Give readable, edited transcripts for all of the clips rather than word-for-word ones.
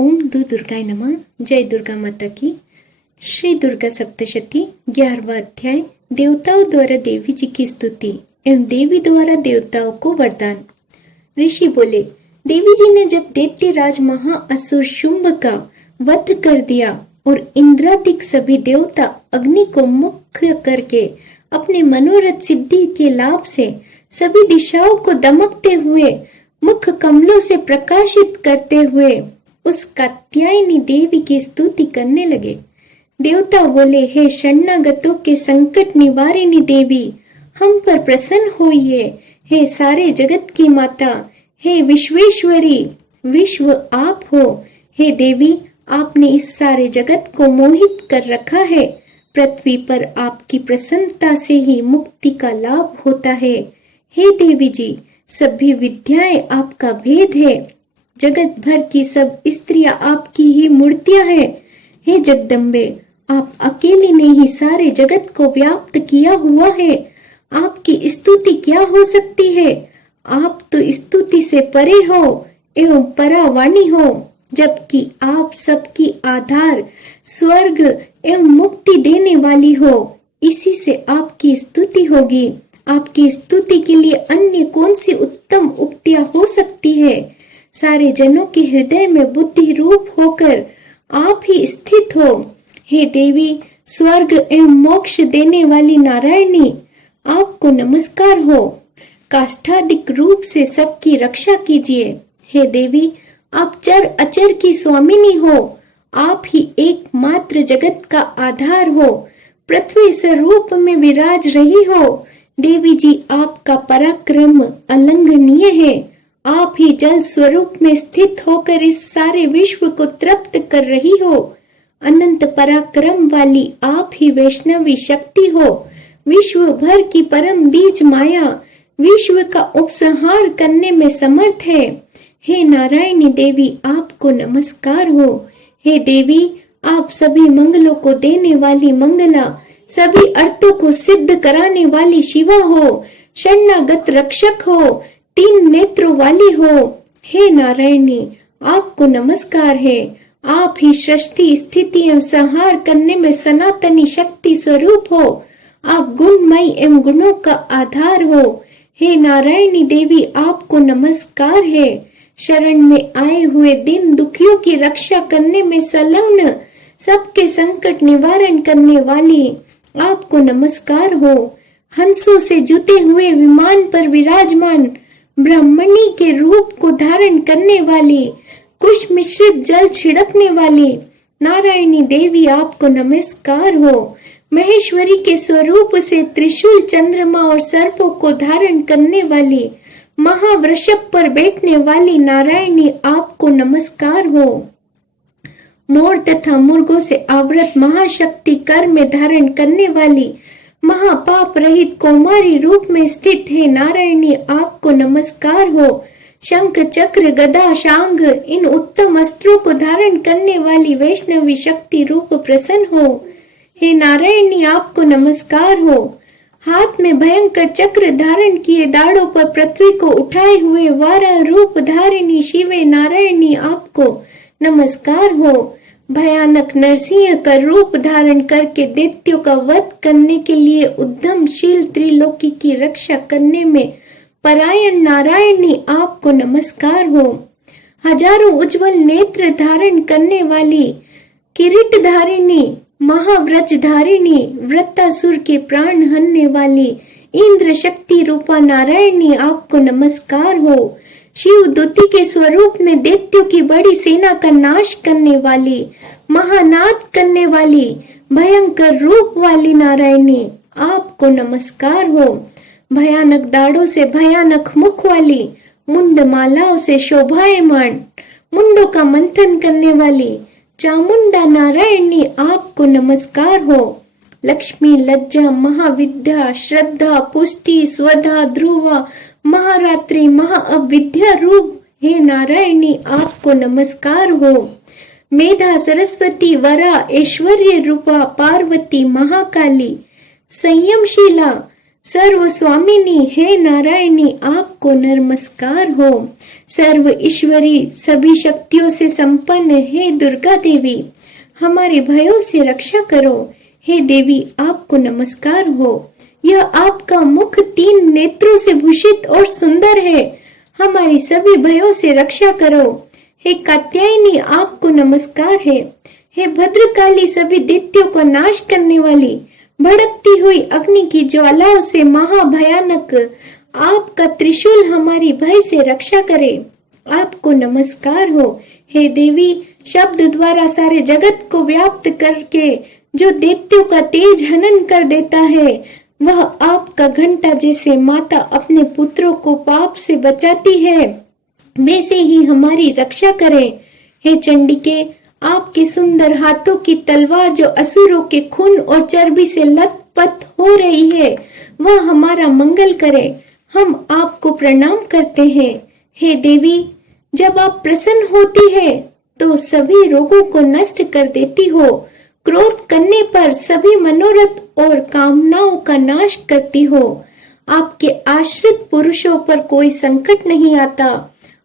ओम दुर्गाय नमः। जय दुर्गा माता की। श्री दुर्गा सप्तशती 11वां अध्याय। देवताओं द्वारा देवी जी की स्तुति एवं देवी द्वारा देवताओं को वरदान। ऋषि बोले, देवी जी ने जब दैत्यराज महाअसुर शुंभ का वध कर दिया और इंद्रादिक सभी देवता अग्नि को मुख्य करके अपने मनोरथ सिद्धि के लाभ से सभी दिशाओं को दमकते हुए मुख कमलों से प्रकाशित करते हुए उस कात्यायनी देवी की स्तुति करने लगे। देवता बोले, हे शरणागतों के संकट निवारिणी देवी, हम पर प्रसन्न होइए। हे सारे जगत की माता, हे विश्वेश्वरी, विश्व आप हो। हे देवी, आपने इस सारे जगत को मोहित कर रखा है। पृथ्वी पर आपकी प्रसन्नता से ही मुक्ति का लाभ होता है। हे देवी जी, सभी विद्याएं आपका भेद है। जगत भर की सब स्त्रियां आपकी ही मूर्तियां हैं। हे जगदम्बे, आप अकेली ने ही सारे जगत को व्याप्त किया हुआ है। आपकी स्तुति क्या हो सकती है? आप तो स्तुति से परे हो एवं परावाणी हो, जबकि आप सबकी आधार, स्वर्ग एवं मुक्ति देने वाली हो। इसी से आपकी स्तुति होगी। आपकी स्तुति के लिए अन्य कौन सी उत्तम उक्तियां हो सकती है? सारे जनों के हृदय में बुद्धि रूप होकर आप ही स्थित हो। हे देवी, स्वर्ग एवं मोक्ष देने वाली नारायणी, आपको नमस्कार हो। काष्ठादिक रूप से सबकी रक्षा कीजिए। हे देवी, आप चर अचर की स्वामिनी हो। आप ही एकमात्र जगत का आधार हो। पृथ्वी स्वरूप में विराज रही हो। देवी जी, आपका पराक्रम अलंघनीय है। आप ही जल स्वरूप में स्थित होकर इस सारे विश्व को तृप्त कर रही हो। अनंत पराक्रम वाली आप ही वैष्णवी शक्ति हो। विश्व भर की परम बीज माया विश्व का उपसंहार करने में समर्थ है। हे नारायणी देवी, आपको नमस्कार हो। हे देवी, आप सभी मंगलों को देने वाली मंगला, सभी अर्थों को सिद्ध कराने वाली शिवा हो। शरणागत रक्षक हो, तीन नेत्रों वाली हो। हे नारायणी, आपको नमस्कार है। आप ही सृष्टि, स्थिति एवं संहार करने में सनातनी शक्ति स्वरूप हो। आप गुणमयी एवं गुणों का आधार हो। हे नारायणी देवी, आपको नमस्कार है। शरण में आए हुए दीन दुखियों की रक्षा करने में संलग्न, सबके संकट निवारण करने वाली, आपको नमस्कार हो। हंसों से जुते हुए विमान पर विराजमान, ब्राह्मणी के रूप को धारण करने वाली, कुश मिश्रित जल छिड़कने वाली नारायणी देवी, आपको नमस्कार हो। महेश्वरी के स्वरूप से त्रिशूल, चंद्रमा और सर्पों को धारण करने वाली, महावृषभ पर बैठने वाली नारायणी, आपको नमस्कार हो। मोर तथा मुर्गों से आवृत महाशक्ति कर में धारण करने वाली, महापाप रहित कौमारी रूप में स्थित है नारायणी, आपको नमस्कार हो। शंख, चक्र, गदा, शांग इन उत्तम अस्त्रों को धारण करने वाली वैष्णवी शक्ति रूप प्रसन्न हो। हे नारायणी, आपको नमस्कार हो। हाथ में भयंकर चक्र धारण किए, दाढ़ों पर पृथ्वी को उठाए हुए वारा रूप धारिणी शिवे नारायणी, आपको नमस्कार हो। भयानक नरसिंह का रूप धारण करके दैत्यों का वध करने के लिए उद्यमशील त्रिलोकी की रक्षा करने में परायण नारायणी, आपको नमस्कार हो। हजारों उज्जवल नेत्र धारण करने वाली, किरीट धारिणी, महाव्रज धारिणी, वृत्तासुर के प्राण हनने वाली, इंद्र शक्ति रूपा नारायणी, आपको नमस्कार हो। शिव दूती के स्वरूप में दैत्यों की बड़ी सेना का नाश करने वाली, महानाद करने वाली, भयंकर रूप वाली नारायणी, आपको नमस्कार हो। भयानक दाढ़ों से भयानक मुख वाली, मुंड मालाओं से शोभायमान, मुंडों का मंथन करने वाली चामुंडा नारायणी, आपको नमस्कार हो। लक्ष्मी, लज्जा, महाविद्या, श्रद्धा, पुष्टि, स्वधा, ध्रुवा, महारात्रि, महाअविद्या रूप हे नारायणी, आपको नमस्कार हो। मेधा, सरस्वती, वरा, ऐश्वर्य रूपा, पार्वती, महाकाली, संयमशीला, सर्व स्वामिनी हे नारायणी, आपको नमस्कार हो। सर्व ईश्वरी सभी शक्तियों से संपन्न हे दुर्गा देवी, हमारे भयों से रक्षा करो। हे देवी, आपको नमस्कार हो। यह आपका मुख 3 नेत्रों से भूषित और सुंदर है। हमारी सभी भयों से रक्षा करो। हे कात्यायनी, आपको नमस्कार है। हे भद्रकाली, सभी दैत्यों को नाश करने वाली, भड़कती हुई अग्नि की ज्वालाओं से महाभयानक आपका त्रिशूल हमारी भय से रक्षा करे। आपको नमस्कार हो। हे देवी, शब्द द्वारा सारे जगत को व्याप्त करके जो दैत्यों का तेज हनन कर देता है, वह आपका घंटा जैसे माता अपने पुत्रों को पाप से बचाती है, वैसे ही हमारी रक्षा करे। हे चंडिके, आपके सुंदर हाथों की तलवार जो असुरों के खून और चर्बी से लथपथ हो रही है, वह हमारा मंगल करे। हम आपको प्रणाम करते हैं। हे देवी, जब आप प्रसन्न होती है तो सभी रोगों को नष्ट कर देती हो। क्रोध करने पर सभी मनोरथ और कामनाओं का नाश करती हो। आपके आश्रित पुरुषों पर कोई संकट नहीं आता,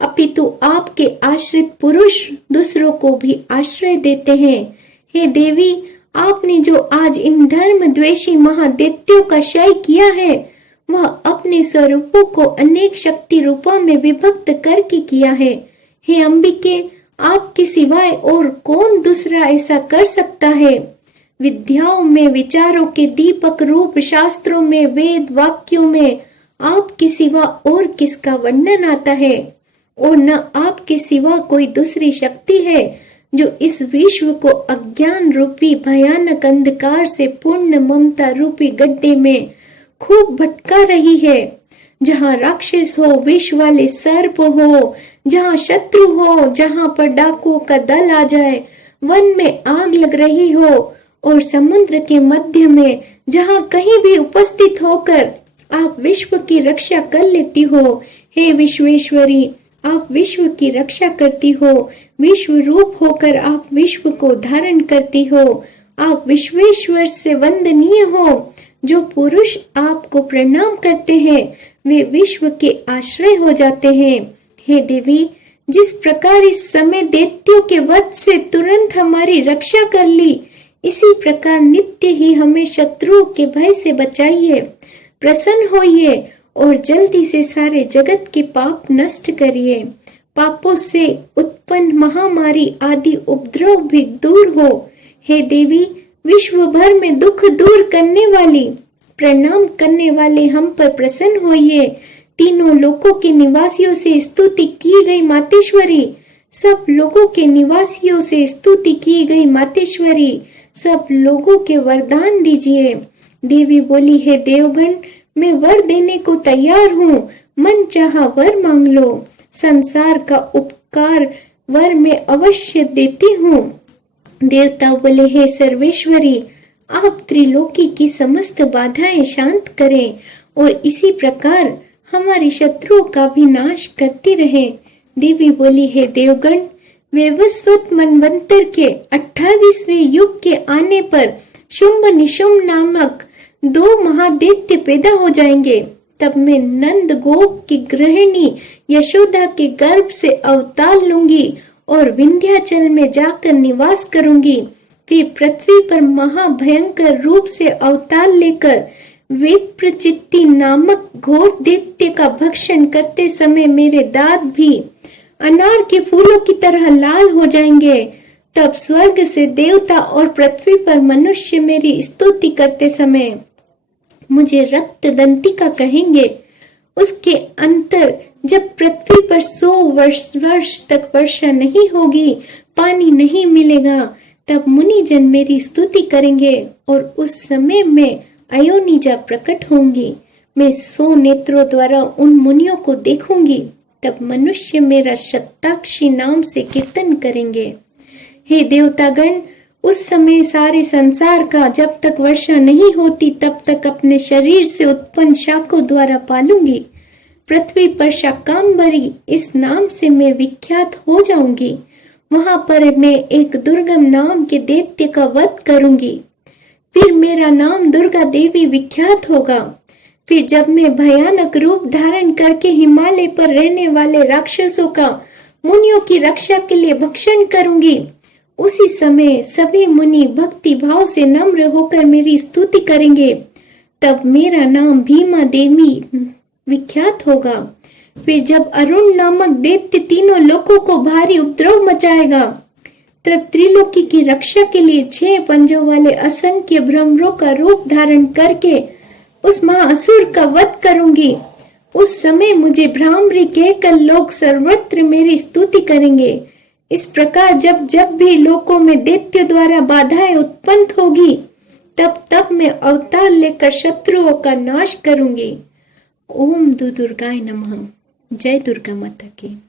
अपितु आपके आश्रित पुरुष दूसरों को भी आश्रय देते हैं। हे देवी, आपने जो आज इन धर्म द्वेषी महादैत्यों का क्षय किया है, वह अपने स्वरूपों को अनेक शक्ति रूपों में विभक्त करके किया है। हे अंबिके, आपके सिवाय और कौन दूसरा ऐसा कर सकता है? विद्याओं में विचारों के दीपक रूप, शास्त्रों में वेद वाक्यों में आपके सिवा और किसका वर्णन आता है? और न आपके सिवा कोई दूसरी शक्ति है जो इस विश्व को अज्ञान रूपी भयानक अंधकार से पूर्ण ममता रूपी गड्ढे में खूब भटका रही है। जहाँ राक्षस हो, विष वाले सर्प हो, जहाँ शत्रु हो, जहाँ पर डाकुओं का दल आ जाए, वन में आग लग रही हो और समुद्र के मध्य में जहाँ कहीं भी उपस्थित होकर आप विश्व की रक्षा कर लेती हो। हे विश्वेश्वरी, आप विश्व की रक्षा करती हो। विश्व रूप होकर आप विश्व को धारण करती हो। आप विश्वेश्वर से वंदनीय हो। जो पुरुष आपको प्रणाम करते हैं वे विश्व के आश्रय हो जाते हैं। हे देवी, जिस प्रकार इस समय दैत्यों के वध से तुरंत हमारी रक्षा कर ली, इसी प्रकार नित्य ही हमें शत्रुओं के भय से बचाइए। प्रसन्न होइए और जल्दी से सारे जगत के पाप नष्ट करिए। पापों से उत्पन्न महामारी आदि उपद्रव भी दूर हो। हे देवी, विश्व भर में दुख दूर करने वाली, प्रणाम करने वाले हम पर प्रसन्न होइए। तीनों लोकों के निवासियों से स्तुति की गई मातेश्वरी, सब लोगों के निवासियों से स्तुति की गई मातेश्वरी, सब लोगों के वरदान दीजिए। देवी बोली, हे देवगण, मैं वर देने को तैयार हूँ। मन चाहा वर मांग लो। संसार का उपकार वर मैं अवश्य देती हूँ। देवता बोले, हे सर्वेश्वरी, आप त्रिलोकी की समस्त बाधाएं शांत करें और इसी प्रकार हमारी शत्रुओं का भी नाश करती रहे। देवी बोली, हे देवगण, वैवस्वत मनवंतर के 28वें युग के आने पर शुंभ निशुंभ नामक 2 महादैत्य पैदा हो जाएंगे। तब मैं नंद गोप की गृहिणी यशोदा के गर्भ से अवतार लूंगी और विंध्याचल में जाकर निवास करूंगी। फिर पृथ्वी पर महाभयंकर रूप से अवतार लेकर विप्रचित्ति नामक घोर दैत्य का भक्षण करते समय मेरे दांत भी अनार के फूलों की तरह लाल हो जाएंगे। तब स्वर्ग से देवता और पृथ्वी पर मनुष्य मेरी स्तुति करते समय मुझे रक्त दंतिका कहेंगे। उसके अंतर जब पृथ्वी पर 100 वर्ष तक वर्षा नहीं होगी, पानी नहीं मिलेगा, तब मुनि जन मेरी स्तुति करेंगे और उस समय में अयोनिजा प्रकट होंगी। मैं 100 नेत्रों द्वारा उन मुनियों को देखूंगी। तब मनुष्य मेरा शताक्षी नाम से कीर्तन करेंगे। हे देवतागण, उस समय सारे संसार का जब तक वर्षा नहीं होती तब तक अपने शरीर से उत्पन्न शाखों द्वारा पालूंगी। पृथ्वी पर शाकांबरी इस नाम से मैं विख्यात हो जाऊंगी। वहां पर मैं एक दुर्गम नाम के दैत्य का वध करूंगी। फिर मेरा नाम दुर्गा देवी विख्यात होगा। फिर जब मैं भयानक रूप धारण करके हिमालय पर रहने वाले राक्षसों का मुनियों की रक्षा के लिए भक्षण करूंगी, उसी समय सभी मुनि भक्ति भाव से नम्र होकर मेरी स्तुति करेंगे। तब मेरा नाम भीमा देवी विख्यात होगा। फिर जब अरुण नामक दैत्य तीनों लोकों को भारी उपद्रव मचाएगा, तब त्रिलोकी की रक्षा के लिए 6 पंजों वाले असंख्य भ्रमरों का रूप धारण करके उस महाअसुर का वध करूंगी। उस समय मुझे भ्रामरी कहकर लोग सर्वत्र मेरी स्तुति करेंगे। इस प्रकार जब जब भी लोकों में दैत्य द्वारा बाधाएं उत्पन्न होगी, तब तब मैं अवतार लेकर शत्रुओं का नाश करूंगी। ओम दुर्गाय नमः। जय दुर्गा माता की।